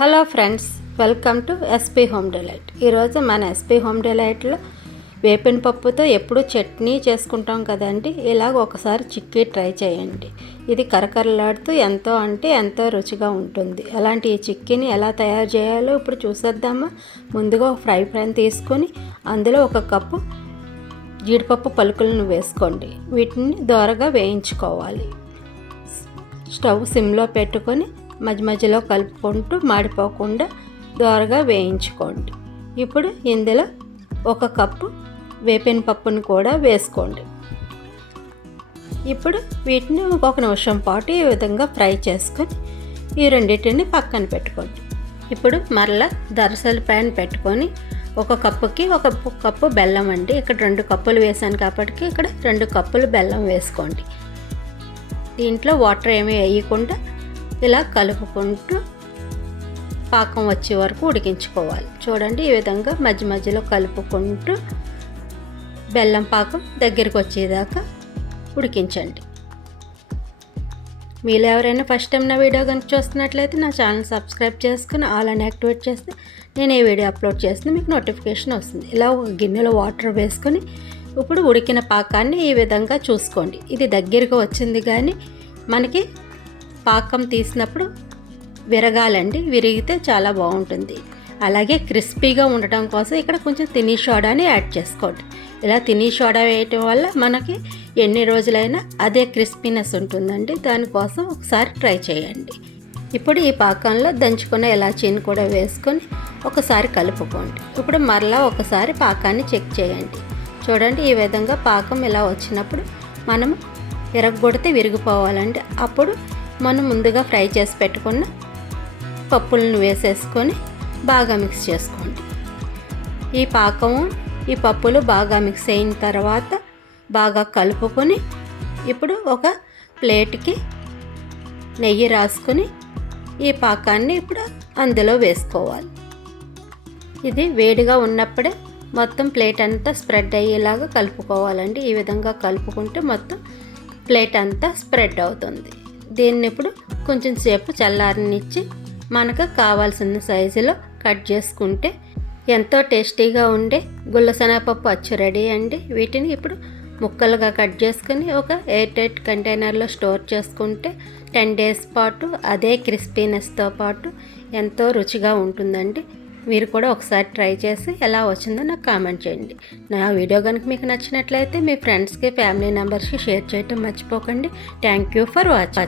Hello friends, welcome to SP home delight. ఈరోజు మన SP home డిలైట్లో వేపిన పప్పుతో ఎప్పుడు చట్నీ చేసుకుంటాం కదండి. ఇలాగ ఒకసారి చిక్కీ ట్రై చేయండి. ఇది కరకరలాడుతూ ఎంతో రుచిగా ఉంటుంది. అలాంటి ఈ చిక్కీని ఎలా తయారు చేయాలో ఇప్పుడు చూసేద్దామా. ముందుగా ఒక ఫ్రై ప్యాన్ తీసుకొని అందులో 1 కప్పు జీడిపప్పు పలుకులను వేసుకోండి. వీటిని దోరగా వేయించుకోవాలి. స్టవ్ సిమ్లో పెట్టుకొని మధ్యలో కలుపుకుంటూ మాడిపోకుండా దోరగా వేయించుకోండి. ఇప్పుడు ఇందులో 1 కప్పు వేపిన పప్పును కూడా వేసుకోండి. ఇప్పుడు వీటిని 1 నిమిషం పాటు ఈ విధంగా ఫ్రై చేసుకొని ఈ రెండింటిని పక్కన పెట్టుకోండి. ఇప్పుడు మరలా దరసలు ప్యాన్ పెట్టుకొని 1 కప్పుకి 1 కప్పు బెల్లం అండి. ఇక్కడ 2 కప్పులు వేసాను కాబట్టి ఇక్కడ 2 కప్పులు బెల్లం వేసుకోండి. దీంట్లో వాటర్ ఏమీ వేయకుండా ఇలా కలుపుకుంటూ పాకం వచ్చే వరకు ఉడికించుకోవాలి. చూడండి, ఈ విధంగా మధ్యలో కలుపుకుంటూ బెల్లం పాకం దగ్గరికి వచ్చేదాకా ఉడికించండి. మీరు ఎవరైనా ఫస్ట్ టైం నా వీడియో కనుక చూస్తున్నట్లయితే నా ఛానల్ సబ్స్క్రైబ్ చేసుకుని ఆల్ అని యాక్టివేట్ చేస్తే నేను ఏ వీడియో అప్లోడ్ చేస్తే మీకు నోటిఫికేషన్ వస్తుంది. ఇలా ఒక గిన్నెలో వాటర్ వేసుకొని ఇప్పుడు ఉడికిన పాకాన్ని ఈ విధంగా చూసుకోండి. ఇది దగ్గరగా వచ్చింది, కానీ మనకి పాకం తీసినప్పుడు విరగాలండి. విరిగితే చాలా బాగుంటుంది. అలాగే క్రిస్పీగా ఉండటం కోసం ఇక్కడ కొంచెం తినీ సోడాని యాడ్ చేసుకోండి. ఇలా తినీ సోడా వేయటం వల్ల మనకి ఎన్ని రోజులైనా అదే క్రిస్పీనెస్ ఉంటుందండి. దానికోసం ఒకసారి ట్రై చేయండి. ఇప్పుడు ఈ పాకంలో దంచుకున్న ఇలాచీని కూడా వేసుకొని ఒకసారి కలుపుకోండి. ఇప్పుడు మరలా ఒకసారి పాకాన్ని చెక్ చేయండి. చూడండి, ఈ విధంగా పాకం ఇలా వచ్చినప్పుడు మనం విరగొడితే విరిగిపోవాలండి. అప్పుడు మనం ముందుగా ఫ్రై చేసి పెట్టుకున్న పప్పులను వేసేసుకొని బాగా మిక్స్ చేసుకోండి. ఈ పాకము ఈ పప్పులు బాగా మిక్స్ అయిన తర్వాత బాగా కలుపుకొని ఇప్పుడు ఒక ప్లేట్కి నెయ్యి రాసుకొని ఈ పాకాన్ని ఇప్పుడు అందులో వేసుకోవాలి. ఇది వేడిగా ఉన్నప్పుడే మొత్తం ప్లేట్ అంతా స్ప్రెడ్ అయ్యేలాగా కలుపుకోవాలండి. ఈ విధంగా కలుపుకుంటే మొత్తం ప్లేట్ అంతా స్ప్రెడ్ అవుతుంది. దీన్ని ఇప్పుడు కొంచెం సేపు చల్లారనిచ్చి మనకు కావాల్సిన సైజులో కట్ చేసుకుంటే ఎంతో టేస్టీగా ఉండే గుల్లశనగపప్పు అచ్చు రెడీ అండి. వీటిని ఇప్పుడు ముక్కలుగా కట్ చేసుకుని ఒక ఎయిర్ టైట్ కంటైనర్లో స్టోర్ చేసుకుంటే 10 days పాటు అదే క్రిస్పీనెస్తో పాటు ఎంతో రుచిగా ఉంటుందండి. మీరు కూడా ఒకసారి ట్రై చేసి ఎలా వచ్చిందో నాకు కామెంట్ చేయండి. నా వీడియో కనుక మీకు నచ్చినట్లయితే మీ ఫ్రెండ్స్కి, ఫ్యామిలీ మెంబర్స్కి షేర్ చేయటం మర్చిపోకండి. Thank you for watching.